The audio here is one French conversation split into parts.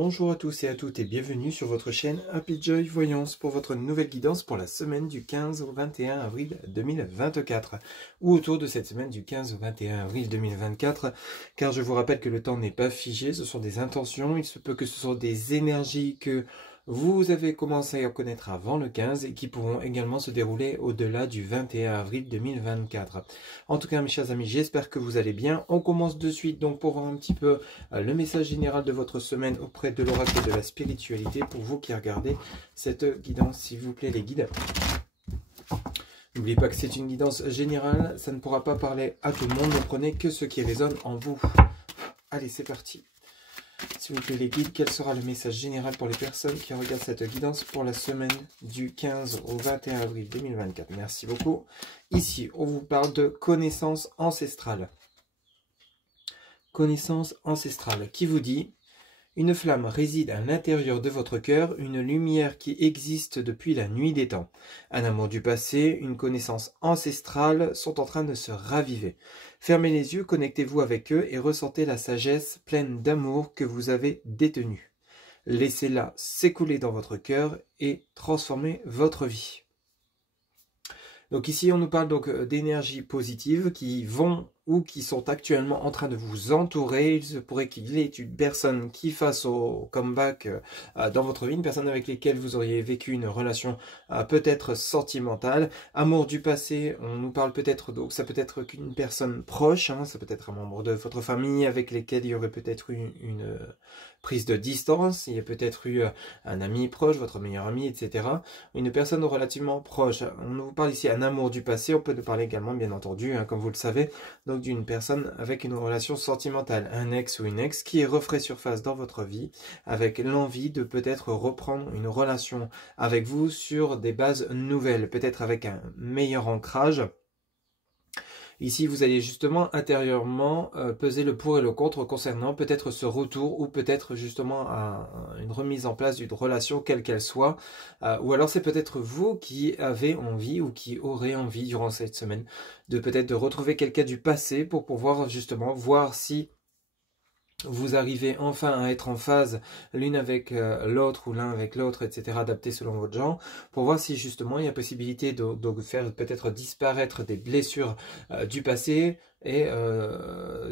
Bonjour à tous et à toutes et bienvenue sur votre chaîne Happy Joy Voyance pour votre nouvelle guidance pour la semaine du 15 au 21 avril 2024 ou autour de cette semaine du 15 au 21 avril 2024 car je vous rappelle que le temps n'est pas figé, ce sont des intentions, il se peut que ce sont des énergies que vous avez commencé à connaître avant le 15 et qui pourront également se dérouler au-delà du 21 avril 2024. En tout cas mes chers amis, j'espère que vous allez bien. On commence de suite donc pour voir un petit peu le message général de votre semaine auprès de l'oracle de la spiritualité pour vous qui regardez cette guidance, s'il vous plaît les guides. N'oubliez pas que c'est une guidance générale, ça ne pourra pas parler à tout le monde, ne prenez que ce qui résonne en vous. Allez, c'est parti. S'il vous plaît les guides, quel sera le message général pour les personnes qui regardent cette guidance pour la semaine du 15 au 21 avril 2024? Merci beaucoup. Ici, on vous parle de connaissance ancestrale. Connaissance ancestrale qui vous dit: une flamme réside à l'intérieur de votre cœur, une lumière qui existe depuis la nuit des temps. Un amour du passé, une connaissance ancestrale sont en train de se raviver. Fermez les yeux, connectez-vous avec eux et ressentez la sagesse pleine d'amour que vous avez détenue. Laissez-la s'écouler dans votre cœur et transformer votre vie. Donc ici, on nous parle donc d'énergies positives qui vont ou qui sont actuellement en train de vous entourer. Il se pourrait qu'il y ait une personne qui fasse au comeback dans votre vie, une personne avec laquelle vous auriez vécu une relation peut-être sentimentale. Amour du passé, on nous parle peut-être, donc ça peut être qu'une personne proche, hein, ça peut être un membre de votre famille avec lesquels il y aurait peut-être eu une prise de distance, il y a peut-être eu un ami proche, votre meilleur ami, etc. Une personne relativement proche. On nous parle ici d'un amour du passé, on peut nous parler également, bien entendu, hein, comme vous le savez, donc d'une personne avec une relation sentimentale, un ex ou une ex qui est refait surface dans votre vie, avec l'envie de peut-être reprendre une relation avec vous sur des bases nouvelles, peut-être avec un meilleur ancrage. Ici, vous allez justement intérieurement peser le pour et le contre concernant peut-être ce retour ou peut-être justement une remise en place d'une relation quelle qu'elle soit. Ou alors c'est peut-être vous qui avez envie ou qui aurez envie durant cette semaine de peut-être de retrouver quelqu'un du passé pour pouvoir justement voir si vous arrivez enfin à être en phase l'une avec l'autre ou l'un avec l'autre, etc., adapté selon votre genre, pour voir si justement il y a possibilité de faire peut-être disparaître des blessures du passé et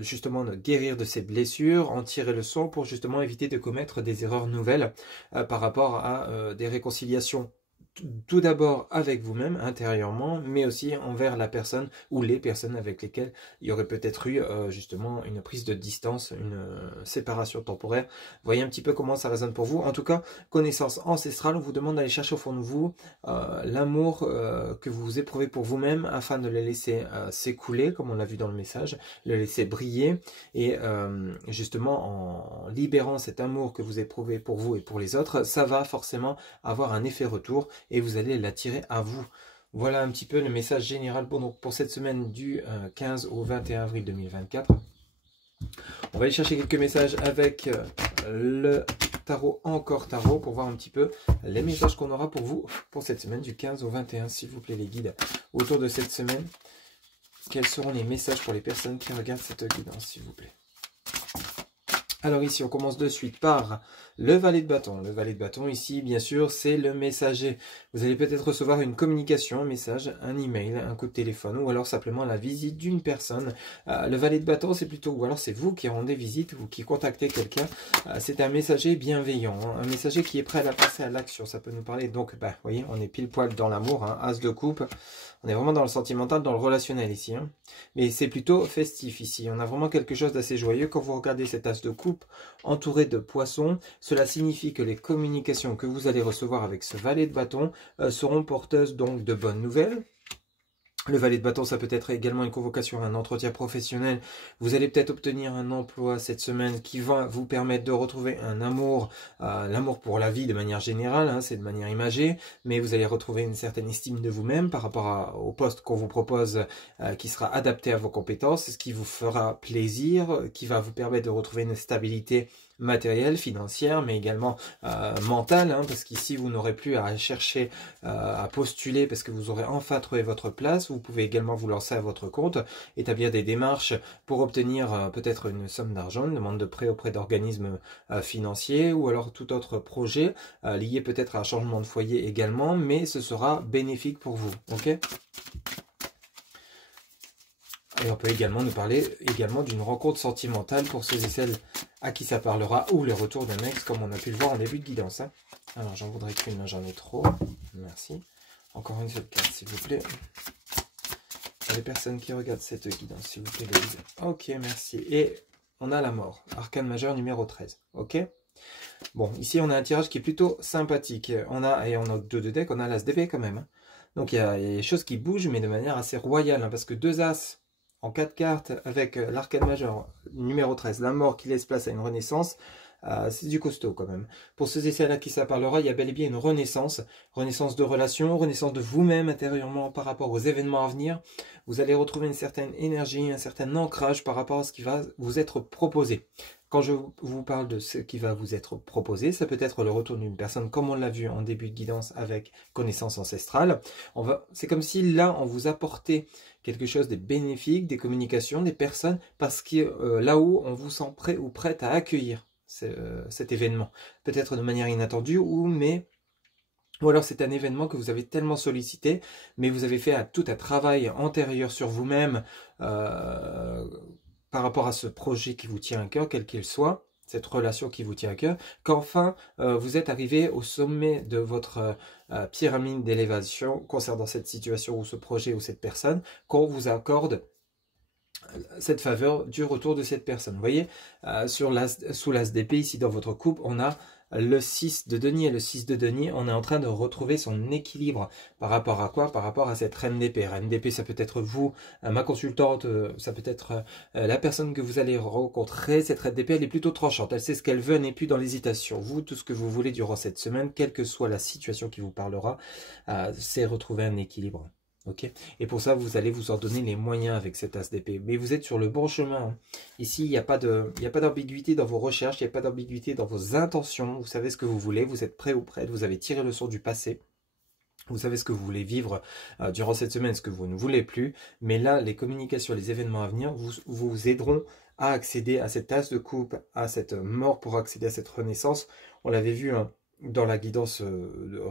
justement de guérir de ces blessures, en tirer le son pour justement éviter de commettre des erreurs nouvelles par rapport à des réconciliations. Tout d'abord avec vous-même intérieurement, mais aussi envers la personne ou les personnes avec lesquelles il y aurait peut-être eu justement une prise de distance, une séparation temporaire. Voyez un petit peu comment ça résonne pour vous. En tout cas, connaissance ancestrale, on vous demande d'aller chercher au fond de vous l'amour que vous éprouvez pour vous-même afin de le laisser s'écouler, comme on l'a vu dans le message, le laisser briller et justement en libérant cet amour que vous éprouvez pour vous et pour les autres, ça va forcément avoir un effet retour et vous allez l'attirer à vous. Voilà un petit peu le message général pour cette semaine du 15 au 21 avril 2024. On va aller chercher quelques messages avec le tarot, encore tarot, pour voir un petit peu les messages qu'on aura pour vous pour cette semaine du 15 au 21, s'il vous plaît les guides. Autour de cette semaine, quels seront les messages pour les personnes qui regardent cette guidance, s'il vous plaît? Alors ici, on commence de suite par le valet de bâton. Le valet de bâton, ici, bien sûr, c'est le messager. Vous allez peut-être recevoir une communication, un message, un email, un coup de téléphone, ou alors simplement la visite d'une personne. Le valet de bâton, c'est plutôt, ou alors c'est vous qui rendez visite ou qui contactez quelqu'un. C'est un messager bienveillant, hein, un messager qui est prêt à passer à l'action. Ça peut nous parler, donc, vous voyez, on est pile poil dans l'amour, hein, as de coupe. On est vraiment dans le sentimental, dans le relationnel ici. Hein. Mais c'est plutôt festif ici. On a vraiment quelque chose d'assez joyeux. Quand vous regardez cet as de coupe entouré de poissons, cela signifie que les communications que vous allez recevoir avec ce valet de bâton seront porteuses donc de bonnes nouvelles. Le valet de bâton, ça peut être également une convocation à un entretien professionnel. Vous allez peut-être obtenir un emploi cette semaine qui va vous permettre de retrouver un amour, l'amour pour la vie de manière générale, hein, c'est de manière imagée, mais vous allez retrouver une certaine estime de vous-même par rapport au poste qu'on vous propose qui sera adapté à vos compétences, ce qui vous fera plaisir, qui va vous permettre de retrouver une stabilité matérielle, financière, mais également mentale, hein, parce qu'ici vous n'aurez plus à chercher à postuler parce que vous aurez enfin trouvé votre place. Vous pouvez également vous lancer à votre compte, établir des démarches pour obtenir peut-être une somme d'argent, une demande de prêt auprès d'organismes financiers ou alors tout autre projet lié peut-être à un changement de foyer également, mais ce sera bénéfique pour vous. Ok ? Et on peut également nous parler également d'une rencontre sentimentale pour ceux et celles à qui ça parlera, ou le retour d'un ex, comme on a pu le voir en début de guidance. Hein. Alors, j'en voudrais qu'une, j'en ai trop. Merci. Encore une seule carte, s'il vous plaît. Pour les personnes qui regardent cette guidance, s'il vous plaît, les guides. Ok, merci. Et on a la mort, arcane majeur numéro 13. Ok. Bon, ici, on a un tirage qui est plutôt sympathique. On a 2 de deck, on a l'as d'épée quand même. Hein. Donc, il y a des choses qui bougent, mais de manière assez royale, hein, parce que 2 as en 4 cartes avec l'arcane majeur numéro 13, la mort qui laisse place à une renaissance, c'est du costaud quand même. Pour ceux et celles à qui ça parlera, il y a bel et bien une renaissance de relations, renaissance de vous-même intérieurement par rapport aux événements à venir. Vous allez retrouver une certaine énergie, un certain ancrage par rapport à ce qui va vous être proposé. Quand je vous parle de ce qui va vous être proposé, ça peut être le retour d'une personne comme on l'a vu en début de guidance avec connaissance ancestrale. C'est comme si là, on vous apportait quelque chose de bénéfique, des communications, des personnes, parce que là-haut, on vous sent prêt ou prête à accueillir cet événement. Peut-être de manière inattendue, ou alors c'est un événement que vous avez tellement sollicité, mais vous avez fait tout un travail antérieur sur vous-même, par rapport à ce projet qui vous tient à cœur, quel qu'il soit, cette relation qui vous tient à cœur, qu'enfin vous êtes arrivé au sommet de votre pyramide d'élévation concernant cette situation ou ce projet ou cette personne, qu'on vous accorde cette faveur du retour de cette personne. Vous voyez, sous l'as d'épée, ici dans votre coupe, on a le 6 de denier. Et le 6 de denier, on est en train de retrouver son équilibre. Par rapport à quoi? Par rapport à cette reine d'épée. Reine d'épée, ça peut être vous, ma consultante, ça peut être la personne que vous allez rencontrer. Cette reine d'épée, elle est plutôt tranchante. Elle sait ce qu'elle veut, elle n'est plus dans l'hésitation. Vous, tout ce que vous voulez durant cette semaine, quelle que soit la situation qui vous parlera, c'est retrouver un équilibre. Okay. Et pour ça, vous allez vous en donner les moyens avec cet as d'épée. Mais vous êtes sur le bon chemin. Hein. Ici, il n'y a pas d'ambiguïté dans vos recherches, il n'y a pas d'ambiguïté dans vos intentions. Vous savez ce que vous voulez, vous êtes prêt ou prête, vous avez tiré le leçon du passé. Vous savez ce que vous voulez vivre durant cette semaine, ce que vous ne voulez plus. Mais là, les communications, les événements à venir vous aideront à accéder à cette as de coupe, à cette mort pour accéder à cette renaissance. On l'avait vu, hein, dans la guidance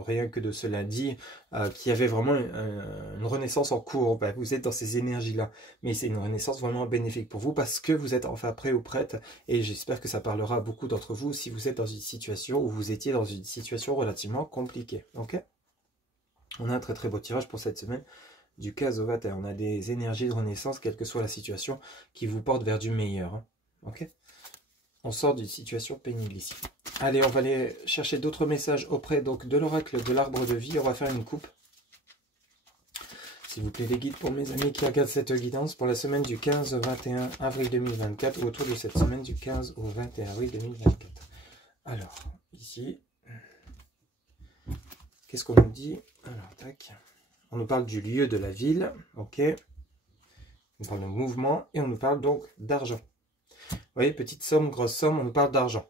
rien que de ce lundi, qui avait vraiment une renaissance en cours. Ben, vous êtes dans ces énergies-là, mais c'est une renaissance vraiment bénéfique pour vous parce que vous êtes enfin prêt ou prête, et j'espère que ça parlera à beaucoup d'entre vous si vous êtes dans une situation où vous étiez dans une situation relativement compliquée. Ok, on a un très très beau tirage pour cette semaine du 15 au 21. On a des énergies de renaissance, quelle que soit la situation, qui vous portent vers du meilleur. Hein. Ok, on sort d'une situation pénible ici. Allez, on va aller chercher d'autres messages auprès donc de l'oracle de l'arbre de vie. On va faire une coupe. S'il vous plaît, les guides pour mes amis qui regardent cette guidance pour la semaine du 15 au 21 avril 2024, ou autour de cette semaine du 15 au 21 avril 2024. Alors, ici, qu'est-ce qu'on nous dit? Alors, tac. On nous parle du lieu de la ville, ok. On nous parle de mouvement et on nous parle donc d'argent. Vous voyez, petite somme, grosse somme, on nous parle d'argent.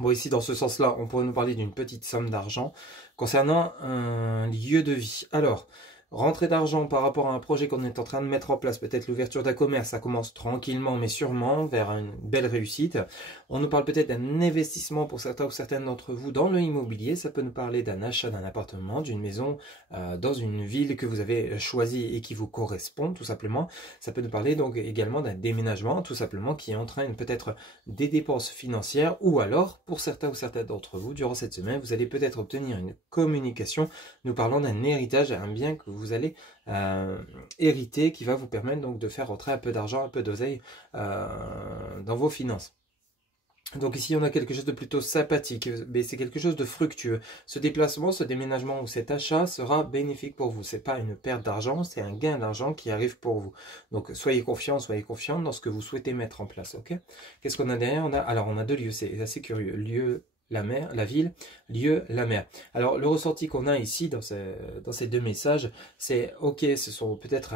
Bon, ici, dans ce sens-là, on pourrait nous parler d'une petite somme d'argent concernant un lieu de vie. Alors, rentrée d'argent par rapport à un projet qu'on est en train de mettre en place, peut-être l'ouverture d'un commerce, ça commence tranquillement mais sûrement vers une belle réussite. On nous parle peut-être d'un investissement pour certains ou certaines d'entre vous dans le immobilier. Ça peut nous parler d'un achat d'un appartement, d'une maison dans une ville que vous avez choisie et qui vous correspond tout simplement. Ça peut nous parler donc également d'un déménagement tout simplement qui entraîne peut-être des dépenses financières, ou alors pour certains ou certaines d'entre vous, durant cette semaine, vous allez peut-être obtenir une communication nous parlant d'un héritage, un bien que vous allez hériter, qui va vous permettre donc de faire rentrer un peu d'argent, un peu d'oseille dans vos finances. Donc ici on a quelque chose de plutôt sympathique, mais c'est quelque chose de fructueux. Ce déplacement, ce déménagement ou cet achat sera bénéfique pour vous. C'est pas une perte d'argent, c'est un gain d'argent qui arrive pour vous. Donc soyez confiante dans ce que vous souhaitez mettre en place. Ok. Qu'est-ce qu'on a derrière? On a deux lieux, c'est assez curieux. Lieu, la mer, la ville, lieu, la mer. Alors le ressenti qu'on a ici dans ces deux messages, c'est ok, ce sont peut-être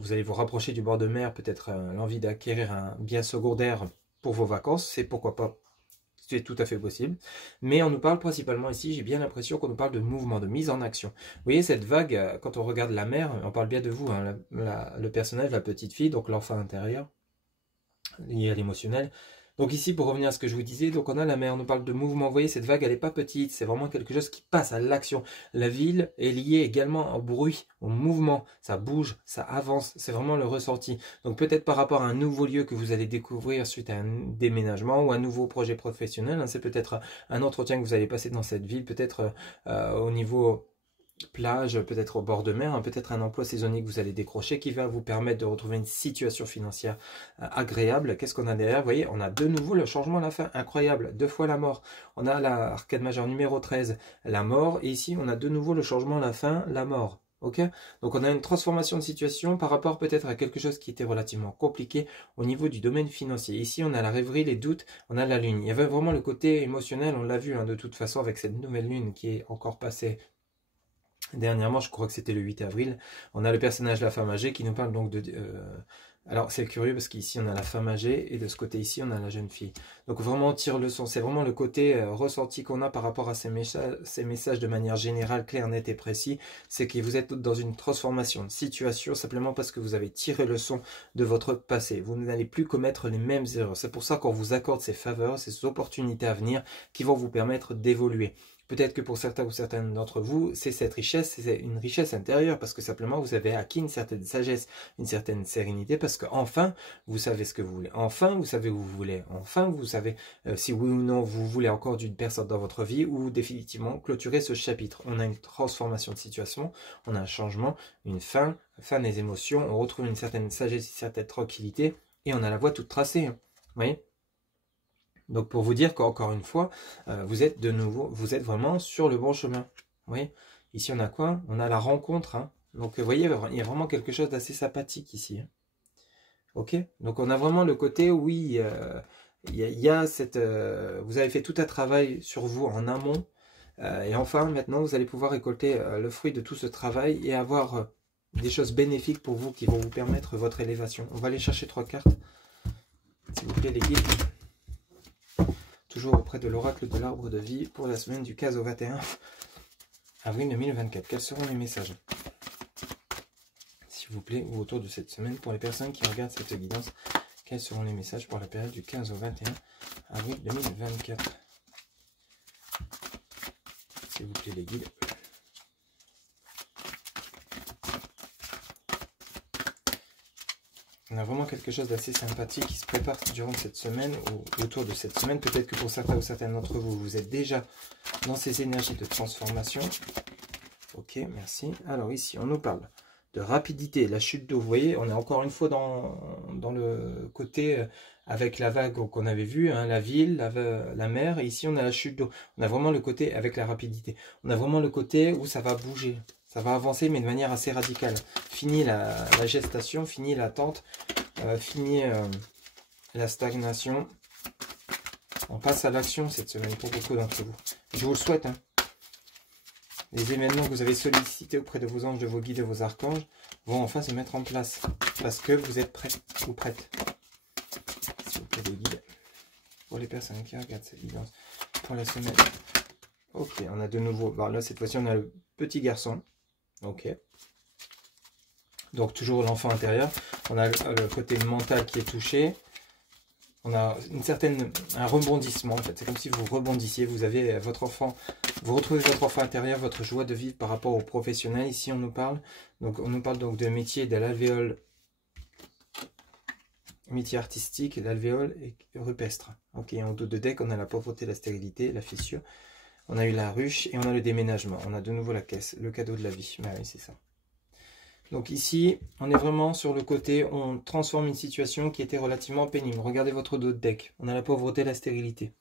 vous allez vous rapprocher du bord de mer, peut-être l'envie d'acquérir un bien secondaire pour vos vacances, c'est pourquoi pas. C'est tout à fait possible. Mais on nous parle principalement ici, j'ai bien l'impression qu'on nous parle de mouvement, de mise en action. Vous voyez cette vague, quand on regarde la mer, on parle bien de vous, hein, le personnage, la petite fille, donc l'enfant intérieur, lié à l'émotionnel. Donc ici, pour revenir à ce que je vous disais, donc on a la mer, on nous parle de mouvement. Vous voyez, cette vague, elle n'est pas petite, c'est vraiment quelque chose qui passe à l'action. La ville est liée également au bruit, au mouvement. Ça bouge, ça avance, c'est vraiment le ressenti. Donc peut-être par rapport à un nouveau lieu que vous allez découvrir suite à un déménagement ou un nouveau projet professionnel, hein, c'est peut-être un entretien que vous allez passer dans cette ville, peut-être au niveau plage, peut-être au bord de mer, hein, peut-être un emploi saisonnier que vous allez décrocher qui va vous permettre de retrouver une situation financière agréable. Qu'est-ce qu'on a derrière? Vous voyez, on a de nouveau le changement à la fin, incroyable, 2 fois la mort. On a l'arcade majeure numéro 13, la mort, et ici on a de nouveau le changement à la fin, la mort. Ok, donc on a une transformation de situation par rapport peut-être à quelque chose qui était relativement compliqué au niveau du domaine financier. Ici on a la rêverie, les doutes, on a la lune. Il y avait vraiment le côté émotionnel, on l'a vu hein, de toute façon avec cette nouvelle lune qui est encore passée dernièrement, je crois que c'était le 8 avril, on a le personnage de la femme âgée qui nous parle donc de... alors c'est curieux parce qu'ici on a la femme âgée et de ce côté ici on a la jeune fille. Donc vraiment on tire le son, c'est vraiment le côté ressenti qu'on a par rapport à ces messages de manière générale, clair, net et précis. C'est que vous êtes dans une transformation de situation simplement parce que vous avez tiré le son de votre passé. Vous n'allez plus commettre les mêmes erreurs. C'est pour ça qu'on vous accorde ces faveurs, ces opportunités à venir qui vont vous permettre d'évoluer. Peut-être que pour certains ou certaines d'entre vous, c'est cette richesse, c'est une richesse intérieure, parce que simplement vous avez acquis une certaine sagesse, une certaine sérénité, parce que enfin vous savez ce que vous voulez, enfin vous savez où vous voulez, enfin vous savez si oui ou non vous voulez encore d'une personne dans votre vie, ou définitivement clôturer ce chapitre. On a une transformation de situation, on a un changement, une fin des émotions, on retrouve une certaine sagesse, une certaine tranquillité, et on a la voie toute tracée, hein. Vous voyez ? Donc pour vous dire qu'encore une fois, vous êtes de nouveau, vous êtes vraiment sur le bon chemin. Vous voyez, ici on a quoi? On a la rencontre. Hein. Donc vous voyez, il y a vraiment quelque chose d'assez sympathique ici. Hein. Ok, donc on a vraiment le côté où oui, il y a cette, vous avez fait tout un travail sur vous en amont. Et enfin, maintenant, vous allez pouvoir récolter le fruit de tout ce travail et avoir des choses bénéfiques pour vous qui vont vous permettre votre élévation. On va aller chercher 3 cartes. S'il vous plaît, les guides. Toujours auprès de l'oracle de l'arbre de vie pour la semaine du 15 au 21 avril 2024. Quels seront les messages, s'il vous plaît, ou autour de cette semaine pour les personnes qui regardent cette guidance? Quels seront les messages pour la période du 15 au 21 avril 2024? S'il vous plaît, les guides. On a vraiment quelque chose d'assez sympathique qui se prépare durant cette semaine ou autour de cette semaine. Peut-être que pour certains ou certaines d'entre vous, vous êtes déjà dans ces énergies de transformation. Ok, merci. Alors ici, on nous parle de rapidité, la chute d'eau. Vous voyez, on est encore une fois dans le côté avec la vague qu'on avait vu, hein, la ville, la mer. Et ici, on a la chute d'eau. On a vraiment le côté avec la rapidité. On a vraiment le côté où ça va bouger. Ça va avancer, mais de manière assez radicale. Fini la gestation, fini l'attente, fini la stagnation. On passe à l'action cette semaine pour beaucoup d'entre vous. Je vous le souhaite. Hein. Les événements que vous avez sollicités auprès de vos anges, de vos guides, de vos archanges vont enfin se mettre en place. Parce que vous êtes prêts ou prêtes. S'il vous plaît, les guides. Pour les personnes qui regardent cette vidéo pour la semaine. Ok, on a de nouveau. Alors là, cette fois-ci, on a le petit garçon. Ok. Donc toujours l'enfant intérieur. On a le côté mental qui est touché. On a un rebondissement en fait. C'est comme si vous rebondissiez. Vous avez votre enfant. Vous retrouvez votre enfant intérieur, votre joie de vivre par rapport au professionnel. Ici on nous parle. Donc on nous parle donc de métier de l'alvéole. Métier artistique, l'alvéole et rupestre. Ok, en dos de deck, on a la pauvreté, la stérilité, la fissure. On a eu la ruche et on a le déménagement. On a de nouveau la caisse, le cadeau de la vie. Bah oui, c'est ça. Donc ici, on est vraiment sur le côté, on transforme une situation qui était relativement pénible. Regardez votre dos de deck. On a la pauvreté, la stérilité.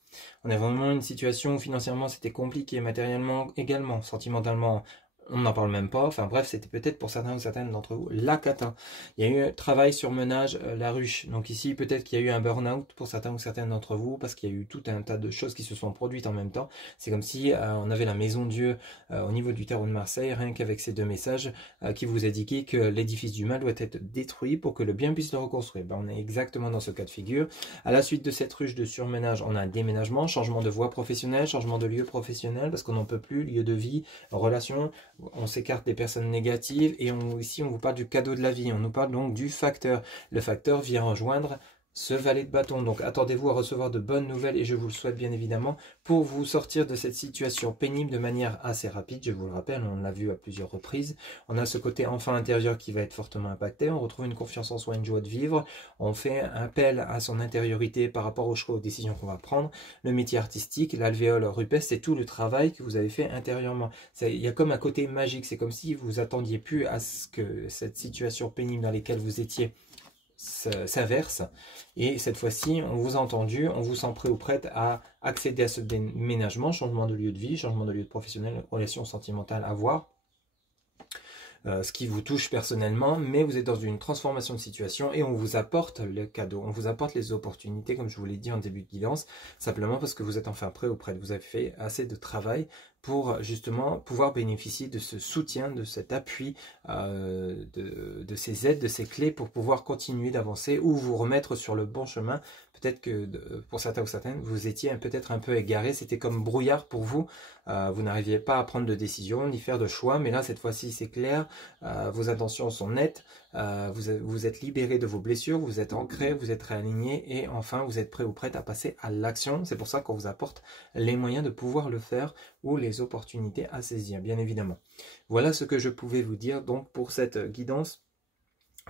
On a vraiment une situation où financièrement c'était compliqué, matériellement également, sentimentalement on n'en parle même pas. Enfin bref, c'était peut-être pour certains ou certaines d'entre vous la cata. Il y a eu un travail sur ménage, la ruche. Donc ici, peut-être qu'il y a eu un burn-out pour certains ou certaines d'entre vous, parce qu'il y a eu tout un tas de choses qui se sont produites en même temps. C'est comme si on avait la maison Dieu au niveau du terreau de Marseille, rien qu'avec ces deux messages qui vous indiquaient que l'édifice du mal doit être détruit pour que le bien puisse le reconstruire. Ben, on est exactement dans ce cas de figure. À la suite de cette ruche de surménage, on a un déménagement, changement de voie professionnelle, changement de lieu professionnel, parce qu'on n'en peut plus, lieu de vie, relation. On s'écarte des personnes négatives et ici on vous parle du cadeau de la vie, on nous parle donc du facteur. Le facteur vient rejoindre ce valet de bâton. Donc attendez-vous à recevoir de bonnes nouvelles et je vous le souhaite bien évidemment pour vous sortir de cette situation pénible de manière assez rapide. Je vous le rappelle, on l'a vu à plusieurs reprises. On a ce côté enfant intérieur qui va être fortement impacté. On retrouve une confiance en soi, une joie de vivre. On fait appel à son intériorité par rapport aux choix, aux décisions qu'on va prendre. Le métier artistique, l'alvéole rupestre, c'est tout le travail que vous avez fait intérieurement. Il y a comme un côté magique. C'est comme si vous attendiez plus à ce que cette situation pénible dans laquelle vous étiez s'inverse, et cette fois-ci on vous a entendu, on vous sent prêt ou prête à accéder à ce déménagement, changement de lieu de vie, changement de lieu de professionnel, relation sentimentale à voir, ce qui vous touche personnellement, mais vous êtes dans une transformation de situation et on vous apporte le cadeau, on vous apporte les opportunités, comme je vous l'ai dit en début de guidance, simplement parce que vous êtes enfin prêt ou prête, vous avez fait assez de travail pour justement pouvoir bénéficier de ce soutien, de cet appui, de ces aides, de ces clés pour pouvoir continuer d'avancer ou vous remettre sur le bon chemin. Peut-être que pour certains ou certaines, vous étiez peut-être un peu égaré, c'était comme brouillard pour vous, vous n'arriviez pas à prendre de décision ni faire de choix, mais là cette fois-ci c'est clair, vos intentions sont nettes, vous êtes libéré de vos blessures, vous êtes ancré, vous êtes réaligné et enfin vous êtes prêt ou prête à passer à l'action. C'est pour ça qu'on vous apporte les moyens de pouvoir le faire ou les opportunités à saisir, bien évidemment. Voilà ce que je pouvais vous dire donc pour cette guidance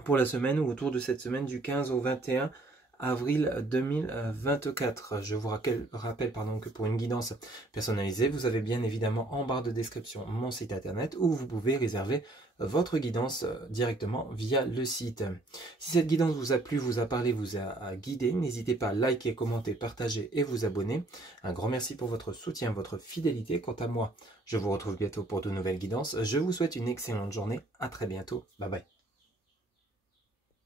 pour la semaine ou autour de cette semaine du 15 au 21 avril 2024. Je vous rappelle que pour une guidance personnalisée, vous avez bien évidemment en barre de description mon site internet où vous pouvez réserver votre guidance directement via le site. Si cette guidance vous a plu, vous a parlé, vous a guidé, n'hésitez pas à liker, commenter, partager et vous abonner. Un grand merci pour votre soutien, votre fidélité. Quant à moi, je vous retrouve bientôt pour de nouvelles guidances. Je vous souhaite une excellente journée. À très bientôt. Bye bye.